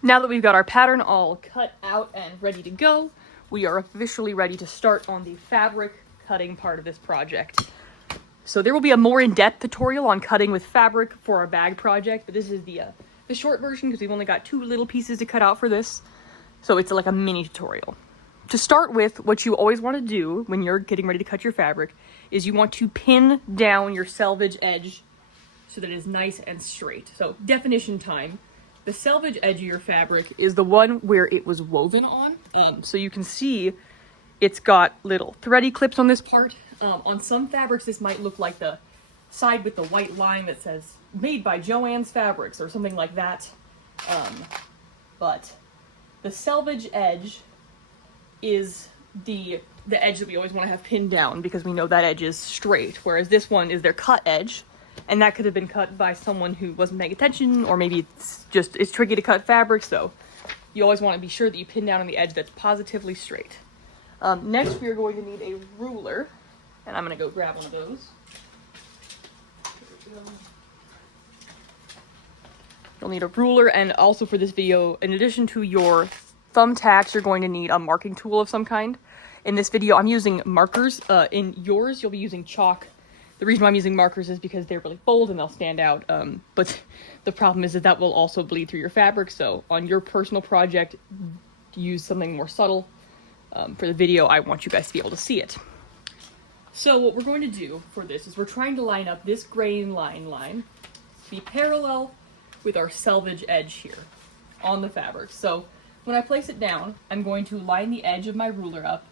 Now that we've got our pattern all cut out and ready to go, we are officially ready to start on the fabric cutting part of this project. So there will be a more in-depth tutorial on cutting with fabric for our bag project, but this is the short version because we've only got 2 little pieces to cut out for this. So it's like a mini tutorial. To start with, what you always want to do when you're getting ready to cut your fabric is you want to pin down your selvage edge so that it is nice and straight. So definition time. The selvage edge of your fabric is the one where it was woven on. So you can see it's got little thready clips on this part. On some fabrics, this might look like the side with the white line that says made by Joann's Fabrics or something like that. But the selvage edge is the edge that we always want to have pinned down because we know that edge is straight, whereas this one is their cut edge. And that could have been cut by someone who wasn't paying attention, or maybe it's tricky to cut fabric, so you always want to be sure that you pin down on the edge that's positively straight. Next, we are going to need a ruler, and I'm going to go grab one of those. You'll need a ruler, and also for this video, in addition to your thumbtacks, you're going to need a marking tool of some kind. In this video, I'm using markers. In yours, you'll be using chalk. The reason why I'm using markers is because they're really bold and they'll stand out, but the problem is that will also bleed through your fabric, so on your personal project, use something more subtle. For the video, I want you guys to be able to see it. So what we're going to do for this is we're trying to line up this grain line to be parallel with our selvage edge here on the fabric. So when I place it down, I'm going to line the edge of my ruler up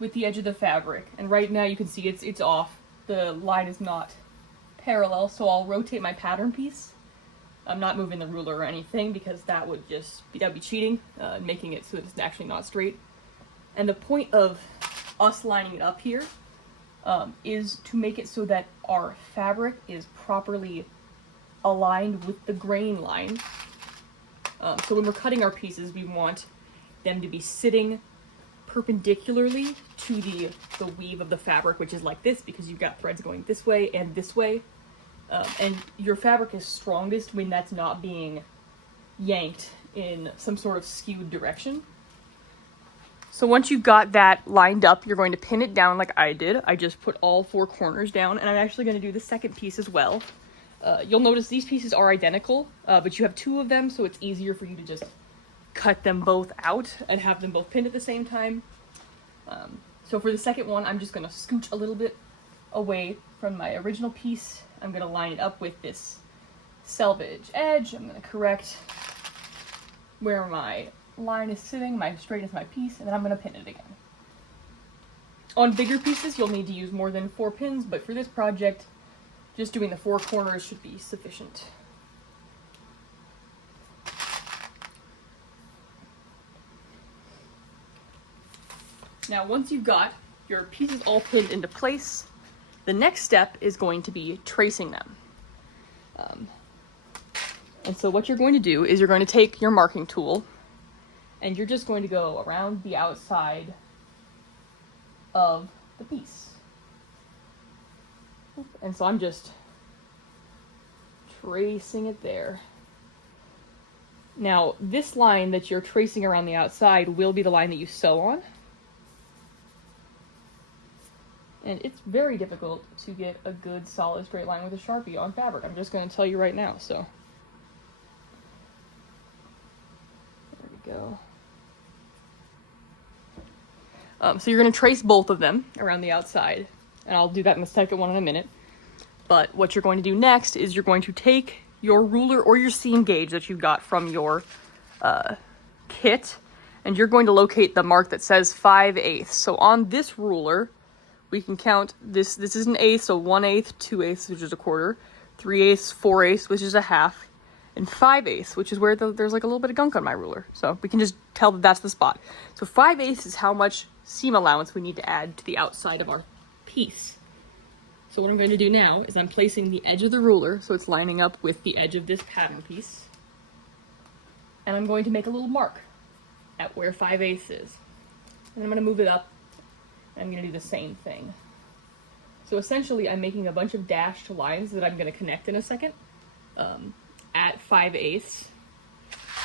with the edge of the fabric, and right now you can see it's off. The line is not parallel, so I'll rotate my pattern piece. I'm not moving the ruler or anything because that would be cheating, making it so that it's actually not straight. And the point of us lining it up here is to make it so that our fabric is properly aligned with the grain line. So when we're cutting our pieces, we want them to be sitting perpendicularly to the weave of the fabric, which is like this because you've got threads going this way and this way. And your fabric is strongest when that's not being yanked in some sort of skewed direction. So once you've got that lined up, you're going to pin it down like I did. I just put all 4 corners down, and I'm actually going to do the second piece as well. You'll notice these pieces are identical, but you have 2 of them, so it's easier for you to just cut them both out and have them both pinned at the same time. So for the second one, I'm just going to scooch a little bit away from my original piece. I'm going to line it up with this selvage edge. I'm going to correct where my line is sitting, my straight is my piece, and then I'm going to pin it again. On bigger pieces, you'll need to use more than 4 pins, but for this project, just doing the 4 corners should be sufficient. Now, once you've got your pieces all pinned into place, the next step is going to be tracing them. And so what you're going to do is you're going to take your marking tool and you're just going to go around the outside of the piece. And so I'm just tracing it there. Now, this line that you're tracing around the outside will be the line that you sew on. And it's very difficult to get a good solid straight line with a Sharpie on fabric. I'm just going to tell you right now, so. There we go. So you're going to trace both of them around the outside, and I'll do that in the second one in a minute. But what you're going to do next is you're going to take your ruler or your seam gauge that you got from your kit, and you're going to locate the mark that says 5/8. So on this ruler, we can count this. This is an eighth, so 1/8, 2/8, which is a quarter, 3/8, 4/8, which is a half, and 5/8, which is where there's like a little bit of gunk on my ruler. So we can just tell that that's the spot. So 5/8 is how much seam allowance we need to add to the outside of our piece. So what I'm going to do now is I'm placing the edge of the ruler so it's lining up with the edge of this pattern piece. And I'm going to make a little mark at where 5/8 is. And I'm going to move it up. And I'm going to do the same thing. So essentially I'm making a bunch of dashed lines that I'm going to connect in a second at 5/8.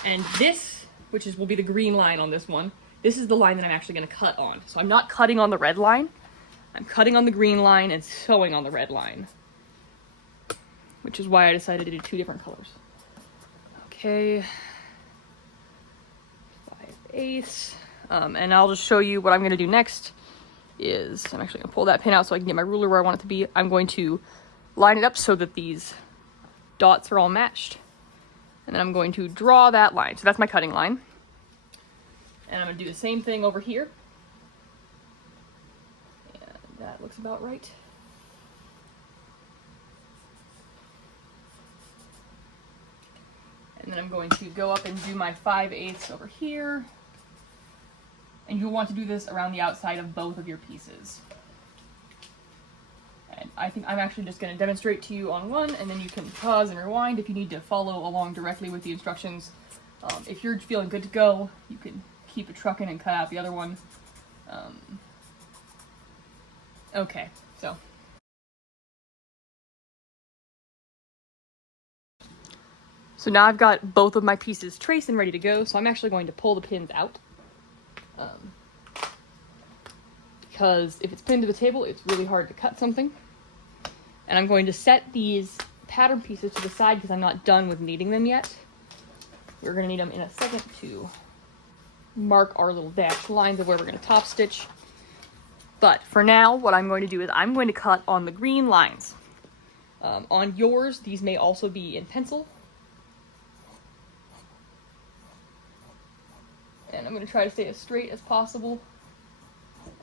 And this, which will be the green line on this one, this is the line that I'm actually going to cut on. So I'm not cutting on the red line. I'm cutting on the green line and sewing on the red line, which is why I decided to do 2 different colors. Okay, 5/8. And I'll just show you what I'm going to do next is, I'm actually going to pull that pin out so I can get my ruler where I want it to be. I'm going to line it up so that these dots are all matched. And then I'm going to draw that line. So that's my cutting line. And I'm going to do the same thing over here. And that looks about right. And then I'm going to go up and do my 5/8 over here. And you'll want to do this around the outside of both of your pieces. And I think I'm actually just going to demonstrate to you on one, and then you can pause and rewind if you need to follow along directly with the instructions. If you're feeling good to go, you can keep it trucking and cut out the other one. Okay, so. So now I've got both of my pieces traced and ready to go, so I'm actually going to pull the pins out. Because if it's pinned to the table, it's really hard to cut something. And I'm going to set these pattern pieces to the side because I'm not done with kneading them yet. We're going to need them in a second to mark our little dashed lines of where we're going to top stitch. But for now, what I'm going to do is I'm going to cut on the green lines. On yours, these may also be in pencil. And I'm going to try to stay as straight as possible.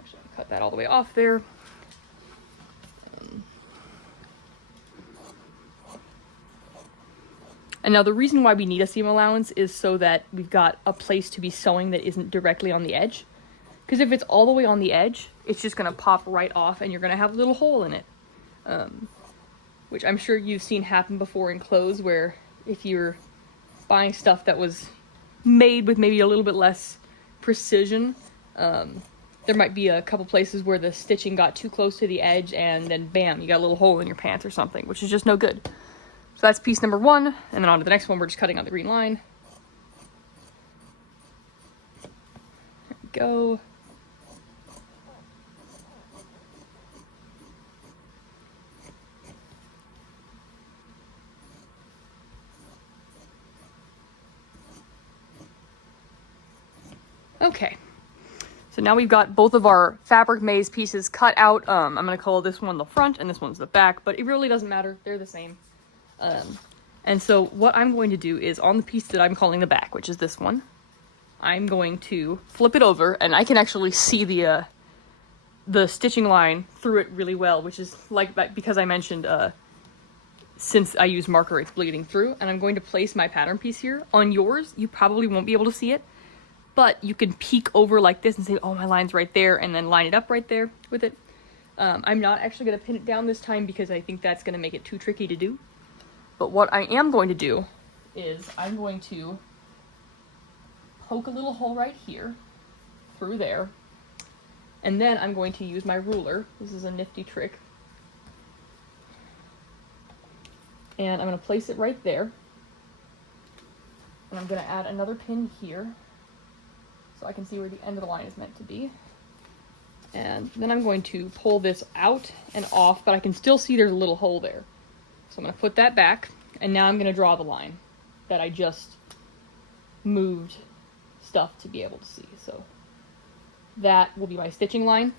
Actually, I'll cut that all the way off there. And now the reason why we need a seam allowance is so that we've got a place to be sewing that isn't directly on the edge. Because if it's all the way on the edge, it's just going to pop right off and you're going to have a little hole in it. Which I'm sure you've seen happen before in clothes, where if you're buying stuff that was made with maybe a little bit less precision, there might be a couple places where the stitching got too close to the edge and then bam, you got a little hole in your pants or something, which is just no good. So that's piece number 1, and then on to the next one, we're just cutting on the green line. There we go. Okay, so now we've got both of our fabric maze pieces cut out. I'm going to call this one the front and this one's the back, but it really doesn't matter. They're the same. And so what I'm going to do is on the piece that I'm calling the back, which is this one, I'm going to flip it over, and I can actually see the stitching line through it really well, which is like that because I mentioned since I use marker, it's bleeding through. And I'm going to place my pattern piece here. On yours, you probably won't be able to see it, but you can peek over like this and say, oh, my line's right there, and then line it up right there with it. I'm not actually going to pin it down this time because I think that's going to make it too tricky to do. But what I am going to do is I'm going to poke a little hole right here through there, and then I'm going to use my ruler. This is a nifty trick. And I'm going to place it right there. And I'm going to add another pin here so I can see where the end of the line is meant to be. And then I'm going to pull this out and off, but I can still see there's a little hole there. So I'm going to put that back, and now I'm going to draw the line that I just moved stuff to be able to see. So that will be my stitching line.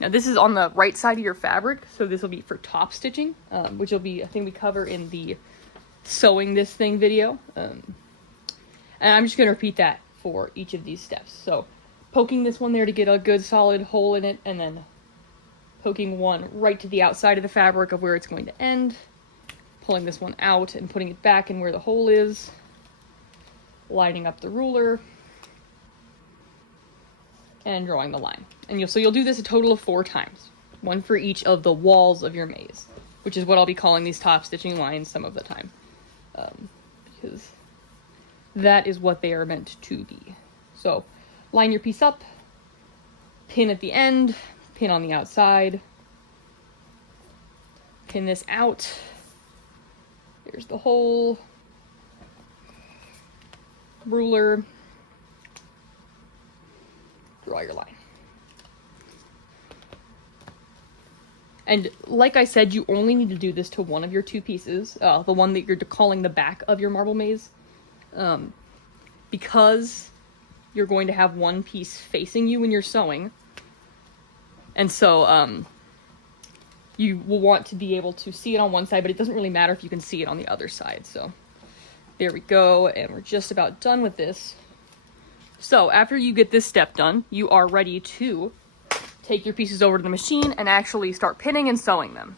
Now this is on the right side of your fabric, so this will be for top stitching, which will be a thing we cover in the sewing this thing video. And I'm just going to repeat that for each of these steps. So poking this one there to get a good solid hole in it, and then poking one right to the outside of the fabric of where it's going to end, pulling this one out and putting it back in where the hole is, lining up the ruler, and drawing the line. And you'll do this a total of 4 times, one for each of the walls of your maze, which is what I'll be calling these top stitching lines some of the time, because that is what they are meant to be. So line your piece up, pin at the end, pin on the outside, pin this out. There's the hole. ruler, draw your line. And like I said, you only need to do this to one of your two pieces, the one that you're calling the back of your marble maze, because you're going to have one piece facing you when you're sewing. And so you will want to be able to see it on one side, but it doesn't really matter if you can see it on the other side. So there we go, and we're just about done with this. So after you get this step done, you are ready to take your pieces over to the machine and actually start pinning and sewing them.